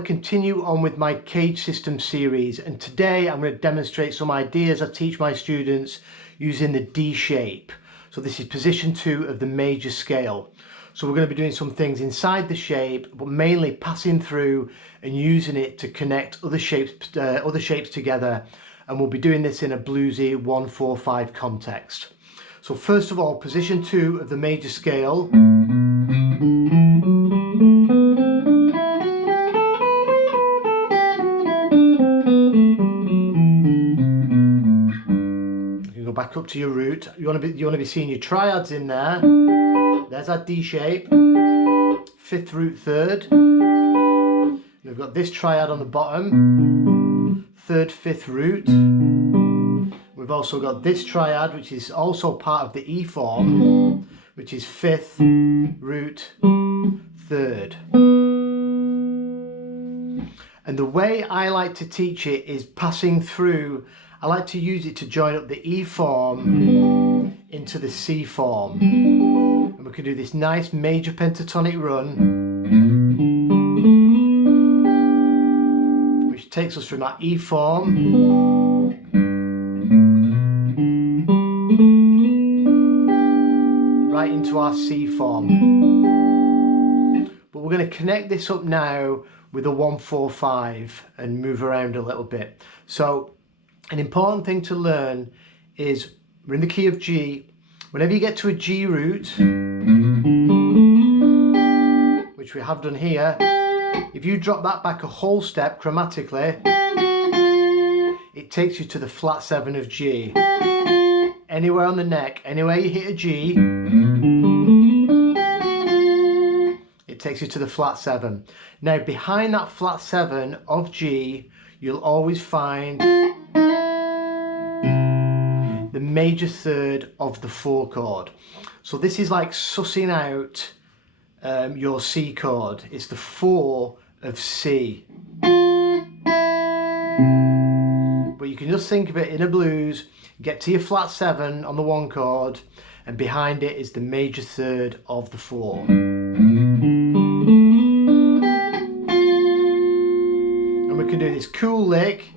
to continue on with my CAGED system series, and today I'm going to demonstrate some ideas I teach my students using the D shape. So this is position 2 of the major scale. So we're going to be doing some things inside the shape, but mainly passing through and using it to connect other shapes together, and we'll be doing this in a bluesy 1-4-5 context. So first of all, position 2 of the major scale. Back up to your root. You want to be seeing your triads in there. There's our D shape, 5th root 3rd. We've got this triad on the bottom, 3rd, 5th root. We've also got this triad, which is also part of the E form, which is 5th root 3rd. And the way I like to teach it is passing through. I like to use it to join up the E form into the C form. And we can do this nice major pentatonic run, which takes us from that E form right into our C form. But we're going to connect this up now with a 1-4-5 and move around a little bit. So an important thing to learn is we're in the key of G. Whenever you get to a G root, which we have done here, if you drop that back a whole step chromatically, it takes you to the flat 7 of G. Anywhere on the neck, anywhere you hit a G, it takes you to the flat 7. Now behind that flat 7 of G, you'll always find the major 3rd of the 4 chord. So this is like sussing out your C chord. It's the 4 of C. But you can just think of it in a blues, get to your flat 7 on the 1 chord, and behind it is the major 3rd of the 4. And we can do this cool lick.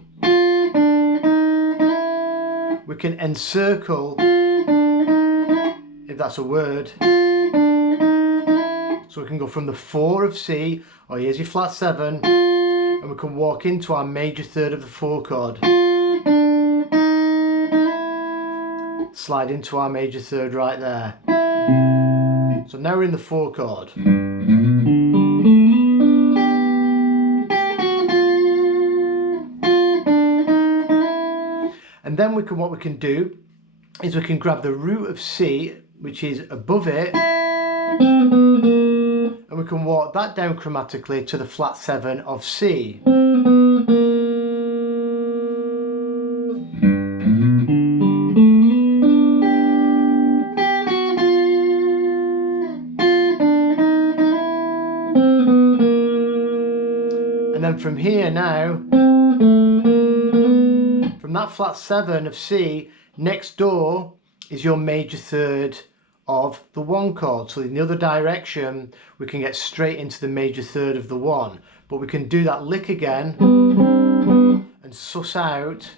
We can encircle, if that's a word. So we can go from the 4 of C, or here's your flat 7, and we can walk into our major 3rd of the 4 chord. Slide into our major 3rd right there. So now we're in the 4 chord. And then what we can do is we can grab the root of C, which is above it, and we can walk that down chromatically to the flat 7 of C. And then from here now, from that flat 7 of C, next door is your major 3rd of the 1 chord. So in the other direction, we can get straight into the major 3rd of the 1. But we can do that lick again and suss out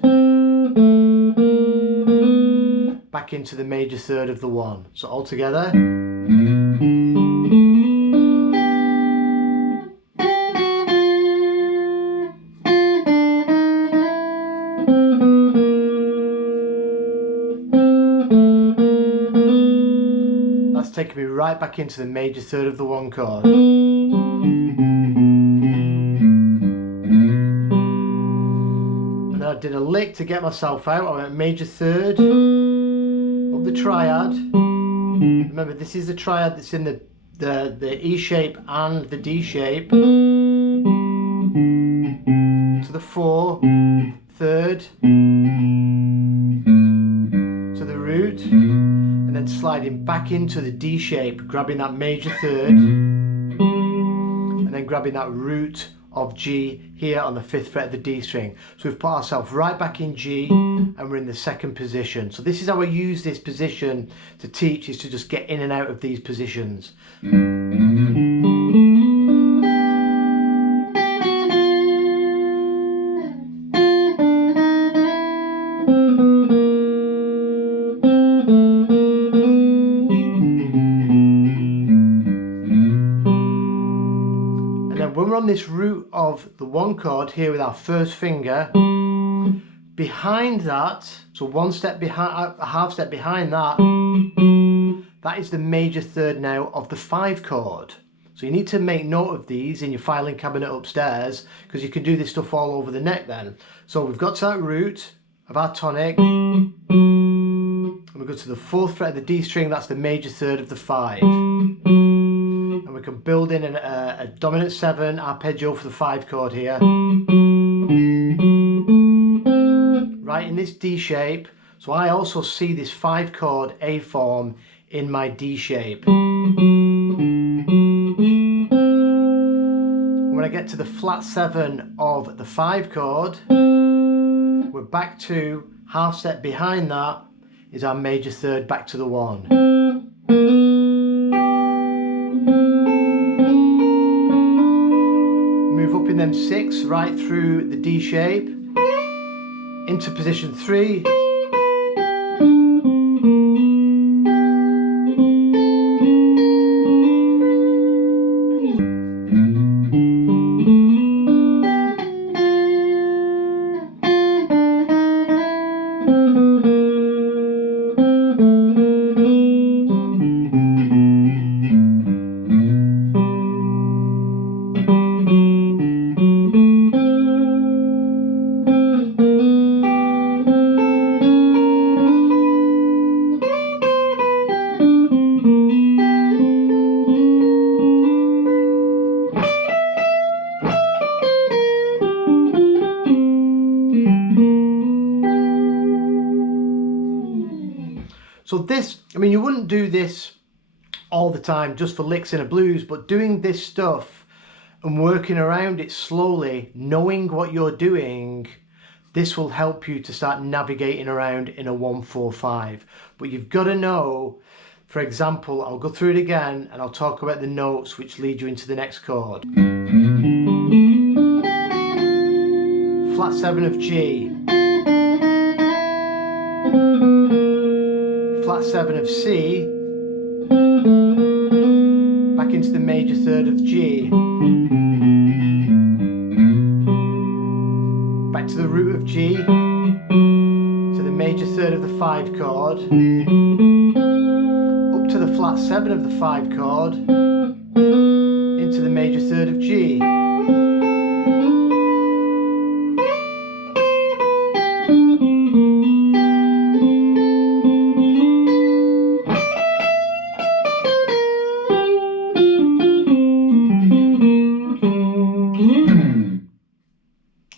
back into the major 3rd of the 1. So all together. Taking me right back into the major 3rd of the 1 chord. And then I did a lick to get myself out. I went major 3rd of the triad. Remember, this is the triad that's in the E shape and the D shape. To the 4, 3rd, to the root. And then sliding back into the D shape, grabbing that major 3rd, and then grabbing that root of G here on the 5th fret of the D string. So we've put ourselves right back in G, and we're in the 2nd position. So this is how I use this position to teach, is to just get in and out of these positions. on this root of the 1 chord here with our first finger, behind that, so one step behind, a half step behind that, that is the major third now of the 5 chord. So you need to make note of these in your filing cabinet upstairs, because you can do this stuff all over the neck then. So we've got to that root of our tonic, and we go to the 4th fret of the D string, that's the major third of the 5. And we can build in a dominant 7 arpeggio for the 5 chord here. Right in this D shape, so I also see this 5 chord A form in my D shape. When I get to the flat 7 of the 5 chord, we're back to half step behind that is our major third back to the 1. Move up in them 6 right through the D shape into position 3. So this, I mean, you wouldn't do this all the time just for licks in a blues, but doing this stuff and working around it slowly, knowing what you're doing, this will help you to start navigating around in a 1-4-5. But you've got to know, for example, I'll go through it again and I'll talk about the notes which lead you into the next chord. Flat 7 of G. Flat 7 of C, back into the major third of G, back to the root of G, to the major third of the 5 chord, up to the flat 7 of the 5 chord, into the major third of G.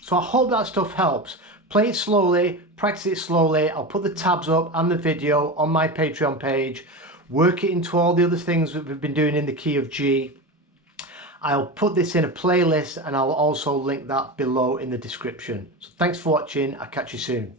So I hope that stuff helps. Play it slowly, practice it slowly. I'll put the tabs up and the video on my Patreon page. Work it into all the other things that we've been doing in the key of G. I'll put this in a playlist and I'll also link that below in the description. So thanks for watching. I'll catch you soon.